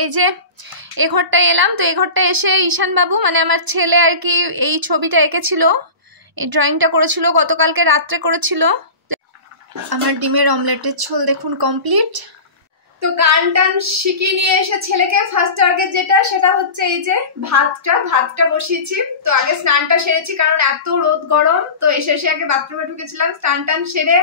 এই যে এই ঘরটায় এলাম। তো এই ঘরটায় এসে ঈশান বাবু মানে আমার ছেলে আর কি এই ছবিটা এঁকেছিল, এই ড্রয়িংটা করেছিল, গতকালকে রাত্রে করেছিল। আমার ডিমের অমলেটের ঝোল দেখুন কমপ্লিট। তো গান টান শিখিয়ে নিয়ে এসে ছেলেকে ফার্স্ট টার্গেট যেটা সেটা হচ্ছে এই যে ভাতটা বসিয়েছি। তো আগে স্নানটা সেরেছি কারণ এত রোদ গরম, তো এসে আগে বাথরুমে ঢুকেছিলাম, স্নান টান সেরে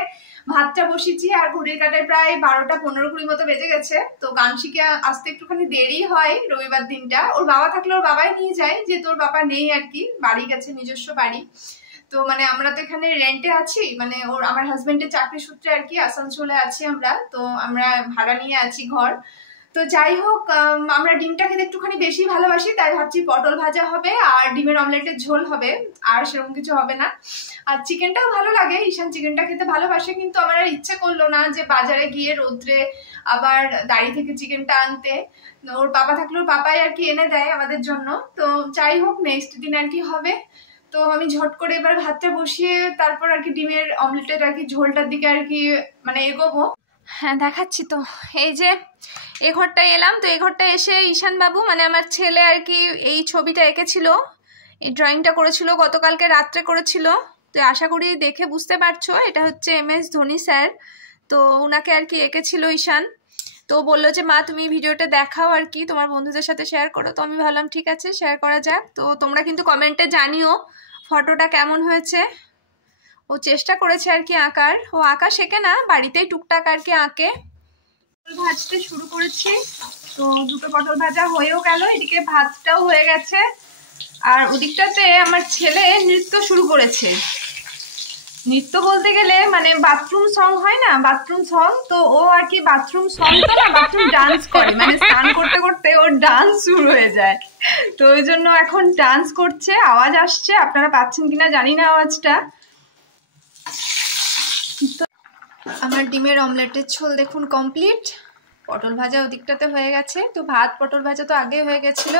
ভাতটা বসিয়েছি। আর ঘড়ির কাটায় প্রায় 12টা 15-20 মতো বেজে গেছে। তো গান শিখে আসতে একটুখানি দেরি হয় রবিবার দিনটা। ওর বাবা থাকলে ওর বাবাই নিয়ে যায়, যে তোর বাবা নেই আর কি, বাড়ি গেছে, নিজস্ব বাড়ি। তো মানে আমরা তো এখানে রেন্টে আছি, মানে আমার হাজবেন্ডের চাকরি সূত্রে আর কি আসানসোলে আছি আমরা, তো আমরা ভাড়া নিয়ে আছি ঘর। তো যাই হোক, আমরা ডিমটা খেতে একটুখানি বেশি ভালোবাসি, তাই ভাবছি পটল ভাজা হবে আর ডিমের অমলেটের ঝোল হবে, আর সেরকম কিছু হবে না। আর চিকেনটাও ভালো লাগে, ঈশান চিকেনটা খেতে ভালোবাসে, কিন্তু আমার আর ইচ্ছে করলো না যে বাজারে গিয়ে রোদ্রে আবার দাঁড়িয়ে থেকে চিকেনটা আনতে। ওর বাবা থাকলে ওর বাবাই আর কি এনে দেয় আমাদের জন্য। তো যাই হোক, নেক্সট দিন আর কি হবে। তো আমি ঝট করে এবার ভাতটা বসিয়ে তারপর আর কি ডিমের অমলেটের আর কি ঝোলটার দিকে আর কি মানে এগোবো। হ্যাঁ দেখাচ্ছি। তো এই যে এই ঘরটায় এলাম। তো এই ঘরটায় এসে ঈশান বাবু মানে আমার ছেলে আর কি এই ছবিটা এঁকেছিল, এই ড্রয়িংটা করেছিল, গতকালকে রাত্রে করেছিল। তো আশা করি দেখে বুঝতে পারছো এটা হচ্ছে MS ধোনি স্যার। তো ওনাকে আর কি এঁকেছিল ঈশান। তো বললো যে মা তুমি ভিডিওটা দেখাও আর কি, তোমার বন্ধুদের সাথে শেয়ার করো। তো আমি ভাবলাম ঠিক আছে শেয়ার করা যাক। তো তোমরা কিন্তু কমেন্টে জানিও ফটোটা কেমন হয়েছে। ও চেষ্টা করেছে আর কি আঁকার, ও আঁকা শেখে না, বাড়িতেই টুকটাক আর কি আঁকে। পটল ভাজতে শুরু করেছি। তো দুটো পটল ভাজা হয়েও গেল, এদিকে ভাতটাও হয়ে গেছে। আর ওদিকটাতে আমার ছেলে নৃত্য শুরু করেছে। নৃত্য বলতে গেলে মানে বাথরুম সং হয় না, বাথরুম সং। তো ও আর কি বাথরুম সং তো না, বাথরুম ডান্স করে, মানে স্নান করতে করতে ওর ডান্স শুরু হয়ে যায়। তো ওই জন্য এখন ডান্স করছে। আওয়াজ আসছে, আপনারা পাচ্ছেন কিনা জানি না আওয়াজটা। তো আমার ডিমের অমলেটের ঝোল দেখুন কমপ্লিট। পটল ভাজা ওদিকটাতে হয়ে গেছে। তো ভাত পটল ভাজা তো আগে হয়ে গেছিল,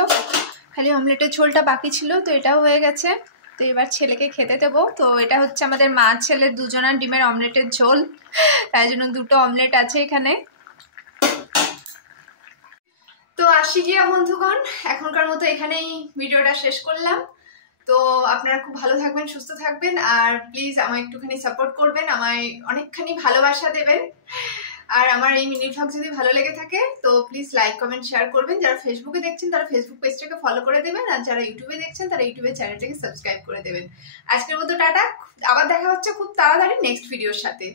খালি অমলেটের ঝোলটা বাকি ছিল, তো এটাও হয়ে গেছে। তো এবার ছেলেকে খেতে দেবো। তো এটা হচ্ছে আমাদের মা ছেলে দুজনের ডিমের অমলেটের ঝোল, তাই জন্য দুটো অমলেট আছে এখানে। তো আসি গিয়া বন্ধুগণ, এখনকার মতো এখানেই ভিডিওটা শেষ করলাম। তো আপনারা খুব ভালো থাকবেন, সুস্থ থাকবেন, আর প্লিজ আমায় একটুখানি সাপোর্ট করবেন, আমায় অনেকখানি ভালোবাসা দেবেন। আর আমার এই মিনি ভ্লগ যদি ভালো লেগে থাকে তো প্লিজ লাইক কমেন্ট শেয়ার করবেন। যারা ফেসবুকে দেখছেন তারা ফেসবুক পেজটাকে ফলো করে দেবেন, আর যারা ইউটিউবে দেখছেন তারা ইউটিউবের চ্যানেলটাকে সাবস্ক্রাইব করে দেবেন। আজকের মতো টাটা, আবার দেখা হচ্ছে খুব তাড়াতাড়ি নেক্সট ভিডিওর সাথে।